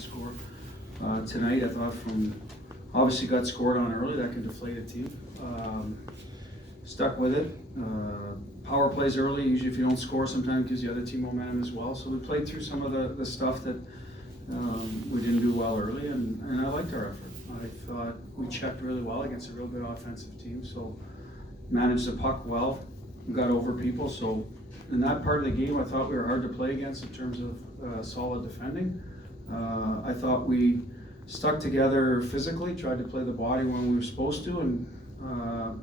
score tonight. I thought obviously got scored on early, that can deflate a team. Stuck with it. Power plays early, usually if you don't score, sometimes it gives the other team momentum as well. So we played through some of the stuff that we didn't do well early, and I liked our effort. I thought we checked really well against a real good offensive team, so managed the puck well, got over people. So in that part of the game, I thought we were hard to play against in terms of solid defending. I thought we stuck together physically, tried to play the body when we were supposed to, and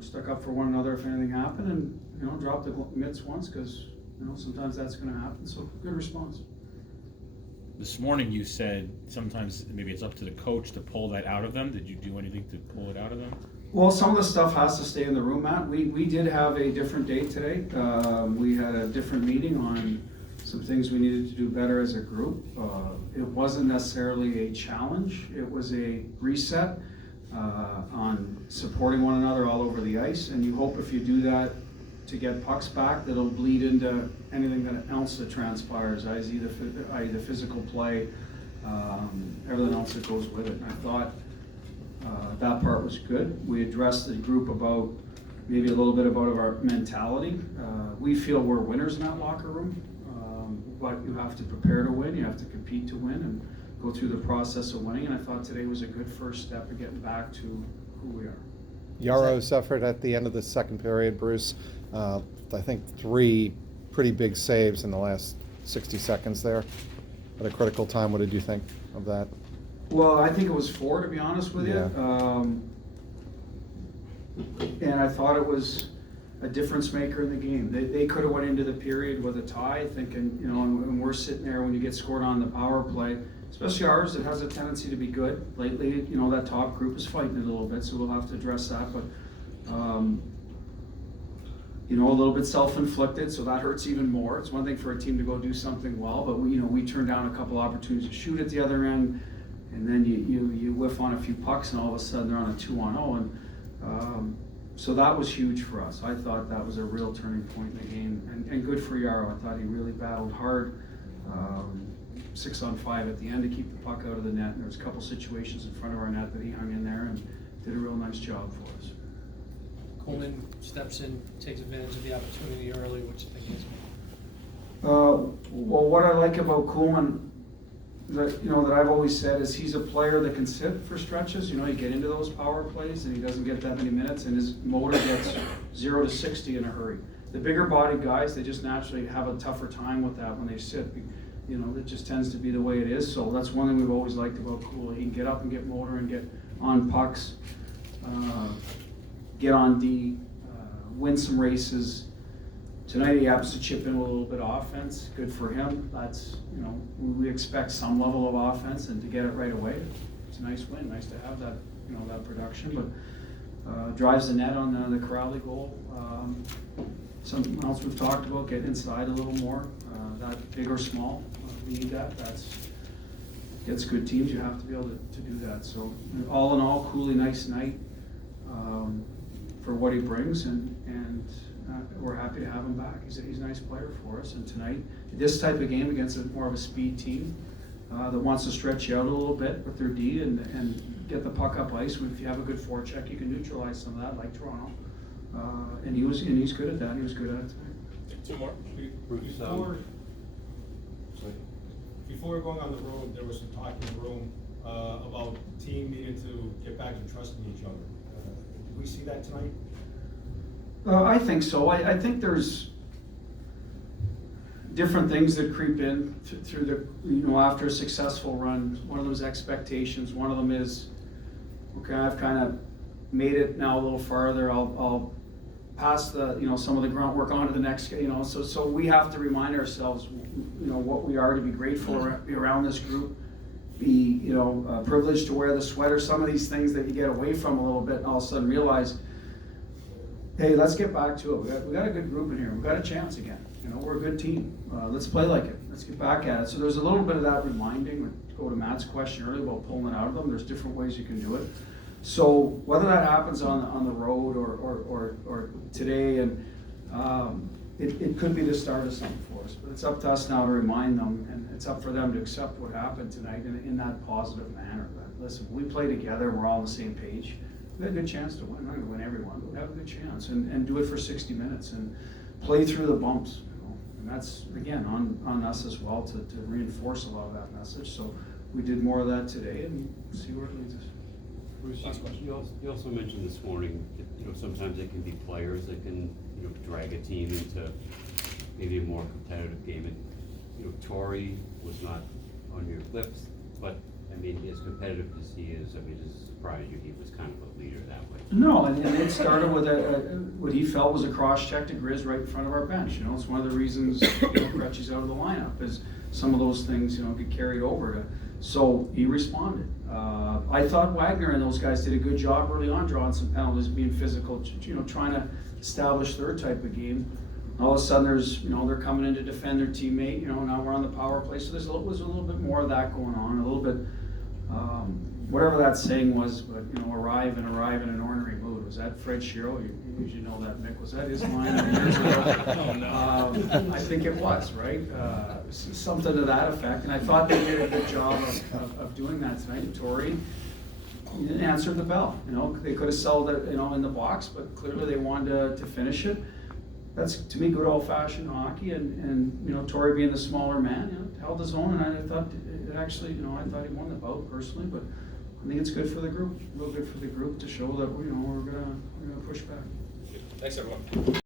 stuck up for one another if anything happened, and dropped the mitts once because sometimes that's going to happen. So good response. This morning you said sometimes maybe it's up to the coach to pull that out of them. Did you do anything to pull it out of them? Well, some of the stuff has to stay in the room, Matt. We did have a different date today. We had a different meeting on some things we needed to do better as a group. It wasn't necessarily a challenge. It was a reset on supporting one another all over the ice. And you hope if you do that to get pucks back, that'll bleed into anything else that transpires, i.e. the physical play, everything else that goes with it. And I thought that part was good. We addressed the group about maybe a little bit about our mentality. We feel we're winners in that locker room, but you have to prepare to win, you have to compete to win, and go through the process of winning. And I thought today was a good first step of getting back to who we are. Yaro's effort at the end of the second period, Bruce, I think 3 pretty big saves in the last 60 seconds there. At a critical time, what did you think of that? Well, I think it was 4, to be honest with you. And I thought it was a difference maker in the game. They could have went into the period with a tie, thinking, and we're sitting there when you get scored on the power play, especially ours, it has a tendency to be good. Lately, that top group is fighting it a little bit, so we'll have to address that. But, a little bit self-inflicted, so that hurts even more. It's one thing for a team to go do something well, but we turned down a couple opportunities to shoot at the other end, and then you whiff on a few pucks, and all of a sudden they're on a 2-on-0, and so that was huge for us. I thought that was a real turning point in the game, and good for Yaro. I thought he really battled hard. 6-on-5 at the end to keep the puck out of the net, and there was a couple situations in front of our net that he hung in there and did a real nice job for us. Coleman steps in, takes advantage of the opportunity early, which I think is. Well, what I like about Coleman, that I've always said, is he's a player that can sit for stretches. You get into those power plays and he doesn't get that many minutes, and his motor gets 0 to 60 in a hurry. The bigger bodied guys, they just naturally have a tougher time with that when they sit. That just tends to be the way it is. So that's one thing we've always liked about Cool. He can get up and get motor and get on pucks, get on D, win some races. Tonight he happens to chip in with a little bit of offense. Good for him. That's, we expect some level of offense, and to get it right away, it's a nice win. Nice to have that, that production. But drives the net on the Crowley goal. Something else we've talked about, get inside a little more. That big or small, we need that. Gets good teams. You have to be able to do that. So all in all, Cooley, nice night for what he brings, and we're happy to have him back. He's a nice player for us. And tonight, this type of game against more of a speed team that wants to stretch you out a little bit with their D and get the puck up ice. If you have a good forecheck, you can neutralize some of that, like Toronto. And he's good at that. He was good at it tonight. 2 more. Before going on the road, there was some talk in the room about the team needing to get back to trusting each other. Did we see that tonight? I think so. I think there's different things that creep in through the, after a successful run. One of them is expectations. One of them is, okay, I've kind of made it now a little farther. I'll pass the, some of the grunt work on to the next, so we have to remind ourselves, what we are, to be grateful around this group, be, privileged to wear the sweater, some of these things that you get away from a little bit, and all of a sudden realize, hey, let's get back to it. We got a good group in here. We've got a chance again. We're a good team. Let's play like it. Let's get back at it. So there's a little bit of that reminding. Go to Matt's question earlier about pulling it out of them. There's different ways you can do it. So whether that happens on the road or today, and it could be the start of something for course. But it's up to us now to remind them, and it's up for them to accept what happened tonight in that positive manner. That, listen, we play together, we're all on the same page. We have a good chance to win. We're not gonna win everyone, but we have a good chance, and do it for 60 minutes and play through the bumps. And that's, again, on us as well to reinforce a lot of that message. So we did more of that today and see where it leads us. Bruce, you also mentioned this morning that, sometimes it can be players that can, drag a team into maybe a more competitive game. And, Torrey was not on your lips, but, I mean, as competitive as he is, I mean, does it surprise you he was kind of a leader that way? No, and it started with what he felt was a cross-check to Grizz right in front of our bench. It's one of the reasons Krejci's out of the lineup, is some of those things, get carried over. So he responded. I thought Wagner and those guys did a good job early on, drawing some penalties, being physical, trying to establish their type of game. All of a sudden, there's, they're coming in to defend their teammate. Now we're on the power play, so was a little bit more of that going on, a little bit. Whatever that saying was, but arrive in an ornery mood. Was that Fred Shiro? You usually know that, Mick. Was that his line years ago? Oh, no. I think it was, right? Something to that effect. And I thought they did a good job of doing that tonight. And Torrey answered the bell. They could have sold it, in the box, but clearly they wanted to finish it. That's, to me, good old-fashioned hockey. And Torrey being the smaller man, held his own. And I thought it actually, I thought he won the bout personally, but I think it's good for the group, real good for the group to show that we're gonna push back. Thanks, everyone.